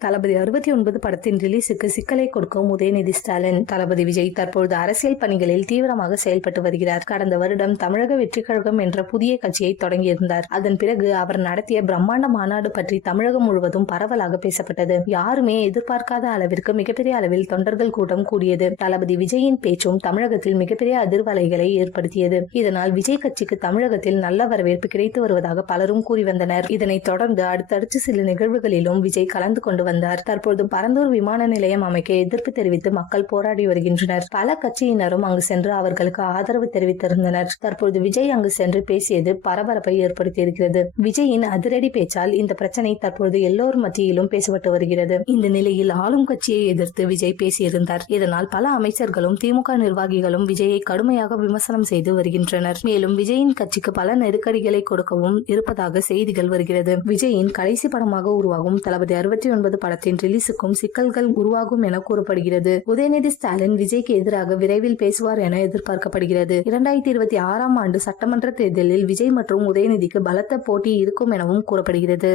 தளபதி 69 படத்தின் ரிலீஸுக்கு சிக்கலை கொடுக்கும் உதயநிதி ஸ்டாலின். தளபதி விஜய் தற்பொழுது அரசியல் பணிகளில் தீவிரமாக செயல்பட்டு வருகிறார். கடந்த வருடம் தமிழக வெற்றிக் கழகம் என்ற புதிய கட்சியை தொடங்கியிருந்தார். அதன் பிறகு அவர் நடத்திய பிரம்மாண்ட மாநாடு பற்றி தமிழகம் முழுவதும் பரவலாக பேசப்பட்டது. யாருமே எதிர்பார்க்காத அளவிற்கு மிகப்பெரிய அளவில் தொண்டர்கள் கூட்டம் கூடியது. தளபதி விஜயின் பேச்சும் தமிழகத்தில் மிகப்பெரிய அதிர்வலைகளை ஏற்படுத்தியது. இதனால் விஜய் கட்சிக்கு தமிழகத்தில் நல்ல வரவேற்பு கிடைத்து வருவதாக பலரும் கூறி வந்தனர். இதனைத் தொடர்ந்து அடுத்தடுத்து சில நிகழ்வுகளிலும் விஜய் கலந்து கொண்டு வந்தார். தற்போது பரந்தூர் விமான நிலையம் அமைக்க எதிர்ப்பு தெரிவித்து மக்கள் போராடி வருகின்றனர். பல கட்சியினரும் அங்கு சென்று அவர்களுக்கு ஆதரவு தெரிவித்திருந்தனர். தற்போது விஜய் அங்கு சென்று பேசியது பரபரப்பை ஏற்படுத்தியிருக்கிறது. விஜயின் அதிரடி பேச்சால் இந்த பிரச்சனை தற்போது எல்லோர் மத்தியிலும் பேசப்பட்டு வருகிறது. இந்த நிலையில் ஆளும் கட்சியை எதிர்த்து விஜய் பேசியிருந்தார். இதனால் பல அமைச்சர்களும் திமுக நிர்வாகிகளும் விஜயை கடுமையாக விமர்சனம் செய்து வருகின்றனர். மேலும் விஜயின் கட்சிக்கு பல நெருக்கடிகளை கொடுக்கவும் இருப்பதாக செய்திகள் வருகிறது. விஜயின் கடைசி படமாக உருவாகும் தளபதி 69 படத்தின் ரிலீஸுக்கும் சிக்கல்கள் உருவாகும் என கூறப்படுகிறது. உதயநிதி ஸ்டாலின் விஜய்க்கு எதிராக விரைவில் பேசுவார் என எதிர்பார்க்கப்படுகிறது. 2026 ஆண்டு சட்டமன்ற தேர்தலில் விஜய் மற்றும் உதயநிதிக்கு பலத்த போட்டி இருக்கும் எனவும் கூறப்படுகிறது.